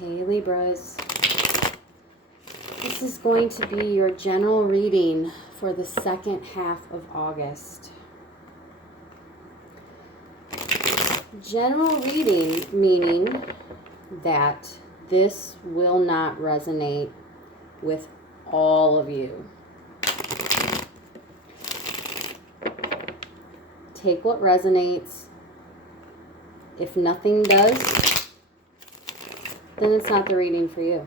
Hey Libras, this is going to be your general reading for the second half of August. General reading meaning that this will not resonate with all of you. Take what resonates. If nothing does, then it's not the reading for you.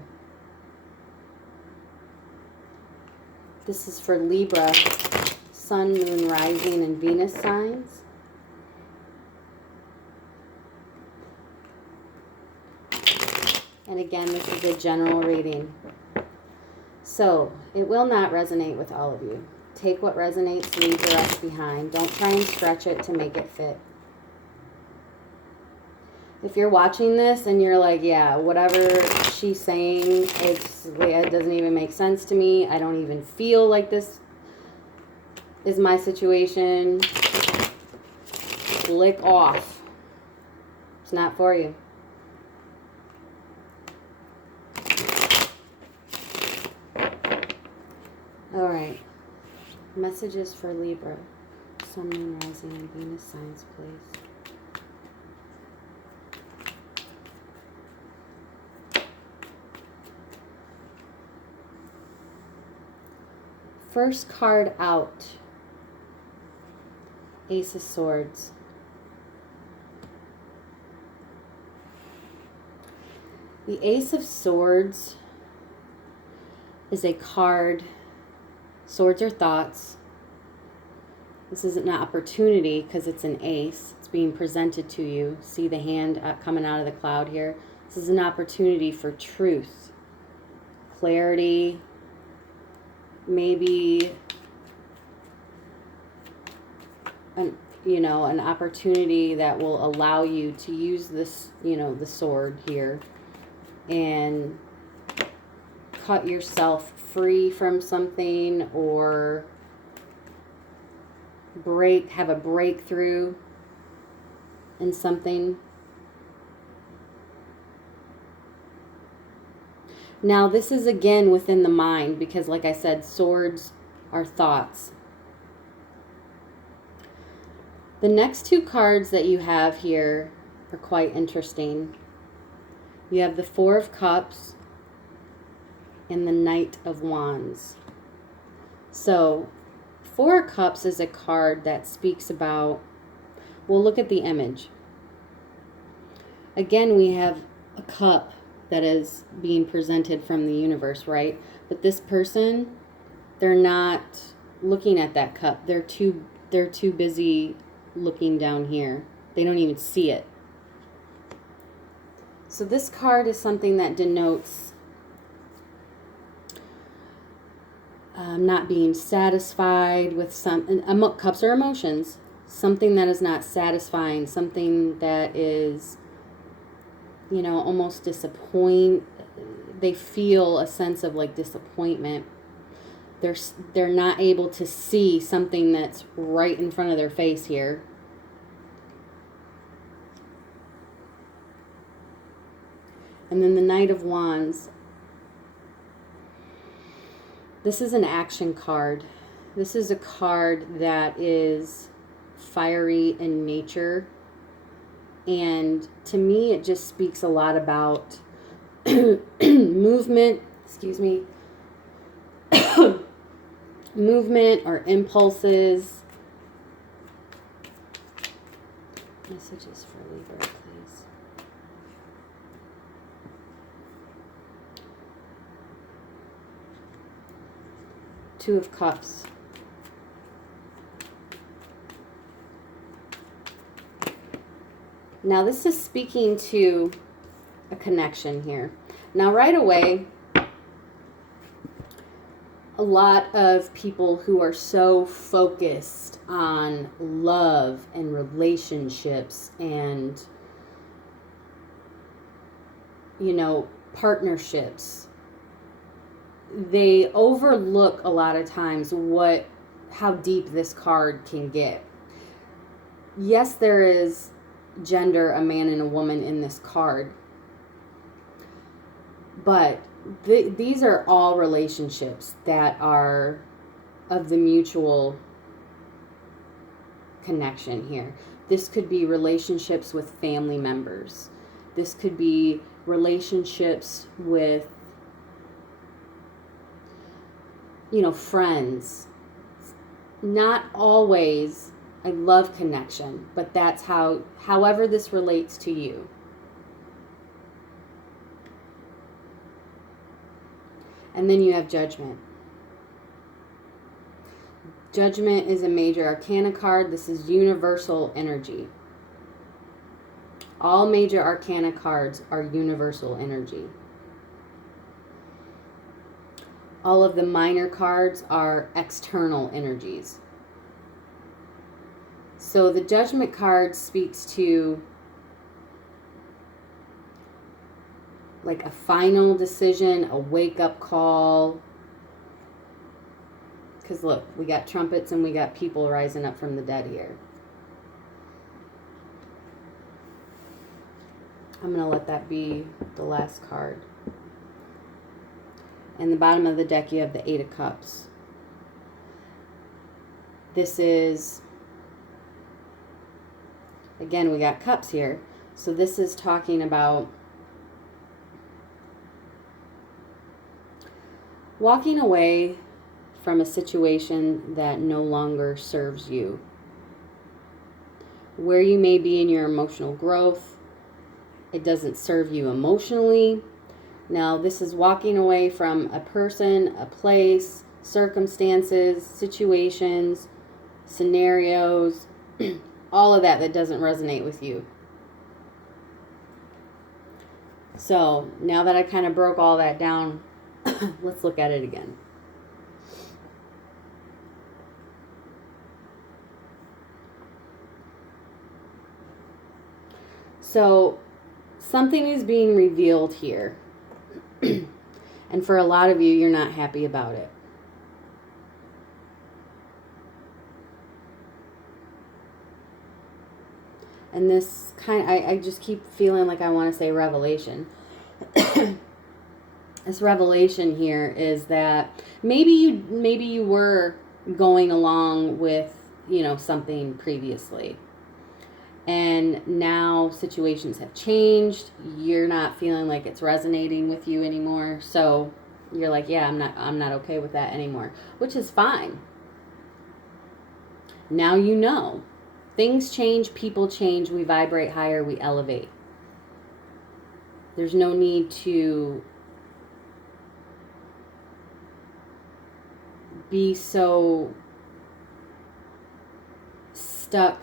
This is for Libra, Sun, Moon, Rising, and Venus signs. And again, this is a general reading. So, it will not resonate with all of you. Take what resonates, leave the rest behind. Don't try and stretch it to make it fit. If you're watching this and you're like, yeah, whatever she's saying, it doesn't even make sense to me. I don't even feel like this is my situation. Click off. It's not for you. All right. Messages for Libra. Sun, Moon, Rising, and Venus signs, please. First card out, Ace of Swords. The Ace of Swords is a card. Swords are thoughts. This is an opportunity because it's an ace. It's being presented to you. See the hand coming out of the cloud here? This is an opportunity for truth, clarity, maybe an opportunity that will allow you to use this, the sword here and cut yourself free from something or have a breakthrough in something. Now, this is again within the mind because, like I said, swords are thoughts. The next two cards that you have here are quite interesting. You have the Four of Cups and the Knight of Wands. So, Four of Cups is a card that speaks about, well, look at the image. Again, we have a cup that is being presented from the universe, right? But this person, they're not looking at that cup. They're too busy looking down here. They don't even see it. So this card is something that denotes not being satisfied with cups are emotions. Something that is not satisfying, something that is almost disappoint. They feel a sense of like disappointment. They're not able to see something that's right in front of their face here. And then the Knight of Wands. This is an action card. This is a card that is fiery in nature. And to me, it just speaks a lot about movement, movement or impulses. Messages for Libra, please. Two of Cups. Now this is speaking to a connection here. Now right away, a lot of people who are so focused on love and relationships and, partnerships, they overlook a lot of times how deep this card can get. Yes, there is gender, a man and a woman in this card. But these are all relationships that are of the mutual connection here. This could be relationships with family members. This could be relationships with, friends. Not always, I love connection, but that's however this relates to you. And then you have Judgment. Judgment is a major arcana card. This is universal energy. All major arcana cards are universal energy. All of the minor cards are external energies. So the Judgment card speaks to like a final decision, a wake-up call. Because look, we got trumpets and we got people rising up from the dead here. I'm going to let that be the last card. And the bottom of the deck, you have the Eight of Cups. This is, again, we got cups here. So this is talking about walking away from a situation that no longer serves you. Where you may be in your emotional growth, it doesn't serve you emotionally. Now, this is walking away from a person, a place, circumstances, situations, scenarios, all of that doesn't resonate with you. So, now that I kind of broke all that down, let's look at it again. So, something is being revealed here. And for a lot of you, you're not happy about it. And this I just keep feeling like I want to say revelation. This revelation here is that maybe you were going along with, something previously. And now situations have changed. You're not feeling like it's resonating with you anymore. So you're like, yeah, I'm not okay with that anymore, which is fine. Now you know. Things change, people change, we vibrate higher, we elevate. There's no need to be so stuck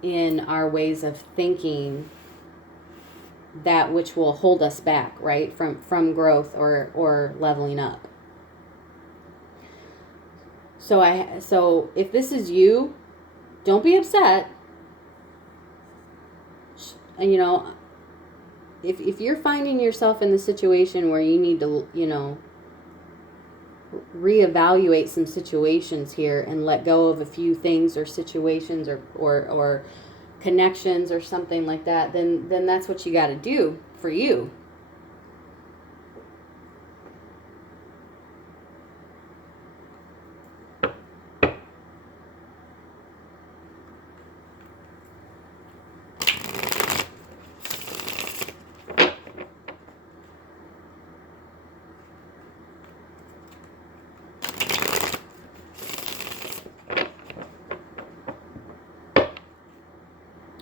in our ways of thinking, that which will hold us back, right, from growth or leveling up. So if this is you, don't be upset. If you're finding yourself in the situation where you need to, reevaluate some situations here and let go of a few things or situations or connections or something like that, then that's what you got to do for you.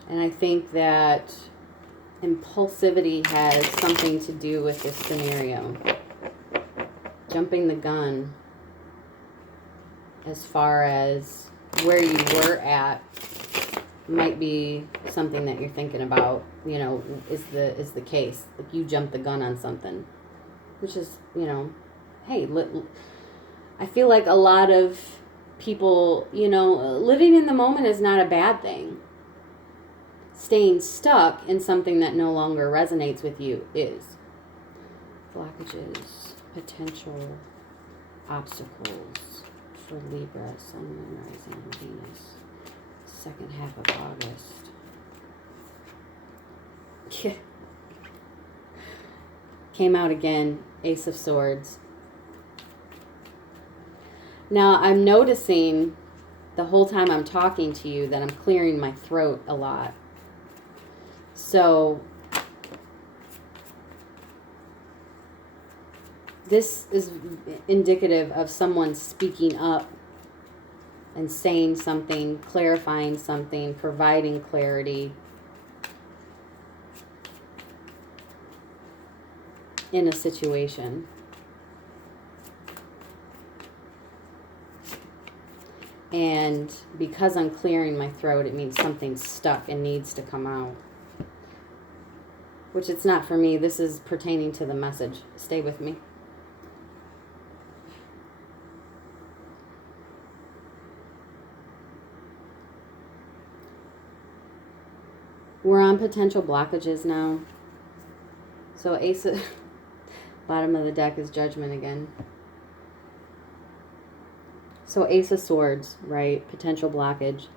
And I think that impulsivity has something to do with this scenario. Jumping the gun as far as where you were at might be something that you're thinking about, is the case. Like you jumped the gun on something, which is, hey, I feel like a lot of people, living in the moment is not a bad thing. Staying stuck in something that no longer resonates with you is. Blockages, potential obstacles for Libra, Sun, Moon, Rising, and Venus. Second half of August. Yeah. Came out again, Ace of Swords. Now, I'm noticing the whole time I'm talking to you that I'm clearing my throat a lot. So, this is indicative of someone speaking up and saying something, clarifying something, providing clarity in a situation. And because I'm clearing my throat, it means something's stuck and needs to come out. Which it's not for me. This is pertaining to the message. Stay with me. We're on potential blockages now. So Ace of, bottom of the deck is Judgment again. So Ace of Swords, right? Potential blockage.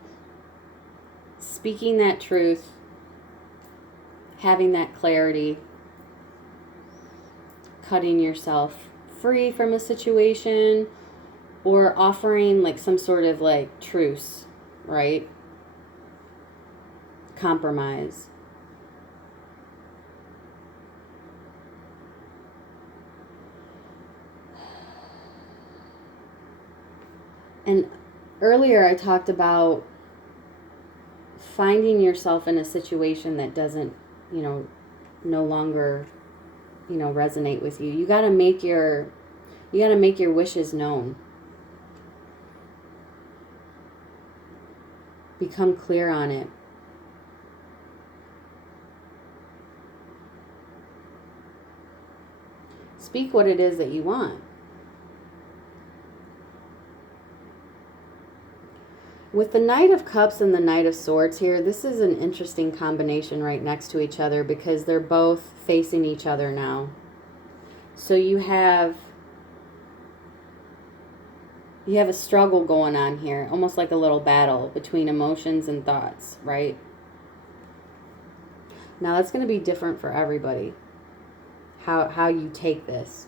Speaking that truth, having that clarity, cutting yourself free from a situation, or offering like some sort of like truce, right? Compromise. And earlier I talked about finding yourself in a situation that doesn't, no longer, resonate with you. You got to make your wishes known. Become clear on it. Speak what it is that you want. With the Knight of Cups and the Knight of Swords here, this is an interesting combination right next to each other because they're both facing each other now. So you have a struggle going on here, almost like a little battle between emotions and thoughts, right? Now that's going to be different for everybody, how you take this.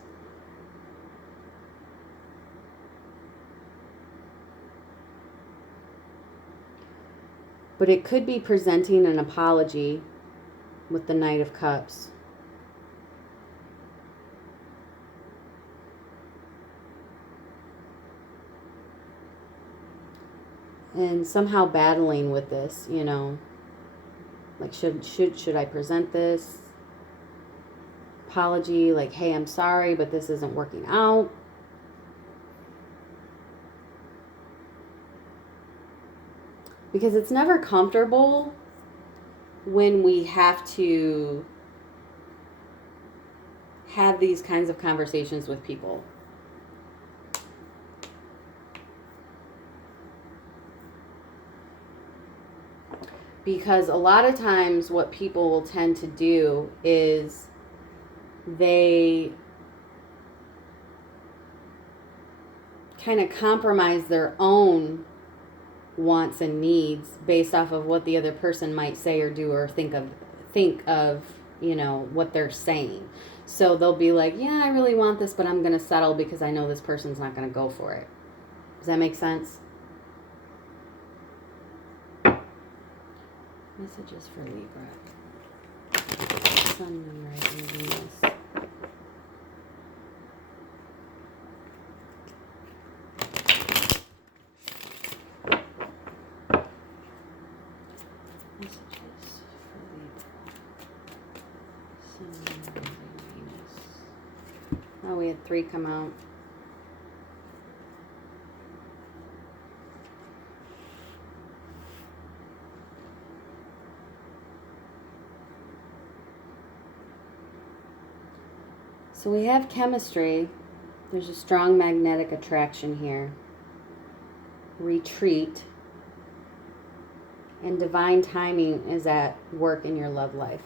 But it could be presenting an apology with the Knight of Cups. And somehow battling with this, like should I present this apology, like, hey, I'm sorry, but this isn't working out. Because it's never comfortable when we have to have these kinds of conversations with people. Because a lot of times what people will tend to do is they kind of compromise their own wants and needs based off of what the other person might say or do or think of what they're saying. So they'll be like, yeah, I really want this, but I'm going to settle because I know this person's not going to go for it. Does that make sense? Messages for Libra. Sun, Moon, Rising, Venus. Oh, we had 3 come out. So we have chemistry. There's a strong magnetic attraction here. Retreat. And divine timing is at work in your love life.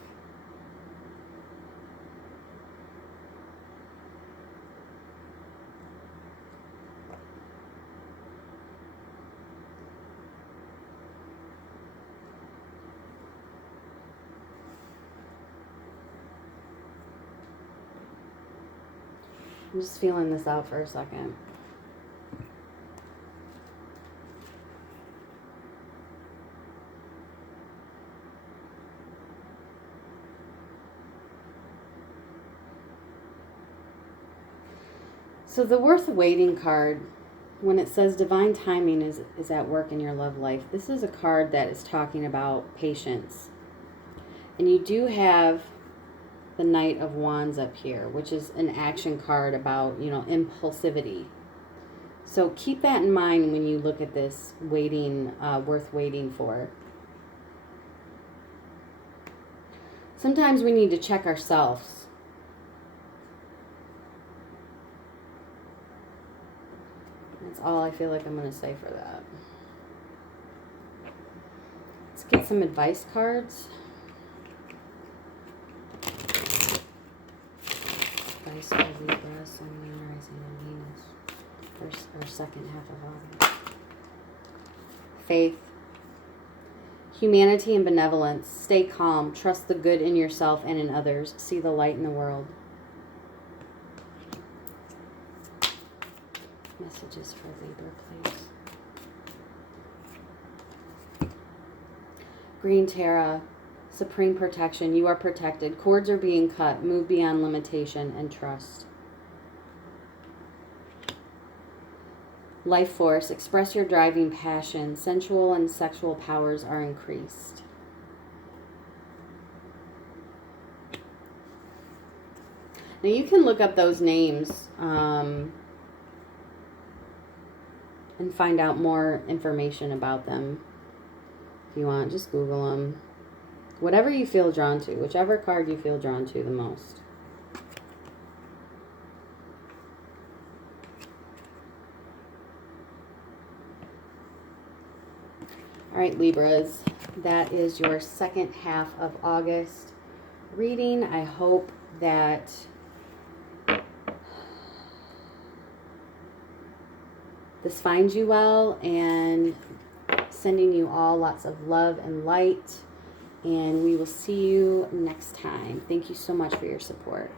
I'm just feeling this out for a second. So the worth waiting card, when it says divine timing is at work in your love life, this is a card that is talking about patience. And you do have the Knight of Wands up here, which is an action card about, impulsivity. So keep that in mind when you look at this waiting, worth waiting for. Sometimes we need to check ourselves. That's all I feel like I'm going to say for that. Let's get some advice cards. Advice for Libra, Sun, Moon, Rising, and Venus. First or second half of August. Faith. Humanity and benevolence. Stay calm. Trust the good in yourself and in others. See the light in the world. Messages for Libra, please. Green Terra, supreme protection. You are protected. Cords are being cut. Move beyond limitation and trust. Life force, express your driving passion. Sensual and sexual powers are increased. Now you can look up those names and find out more information about them. If you want, just Google them. Whatever you feel drawn to, whichever card you feel drawn to the most. All right, Libras, that is your second half of August reading. I hope that this finds you well, and sending you all lots of love and light. And we will see you next time. Thank you so much for your support.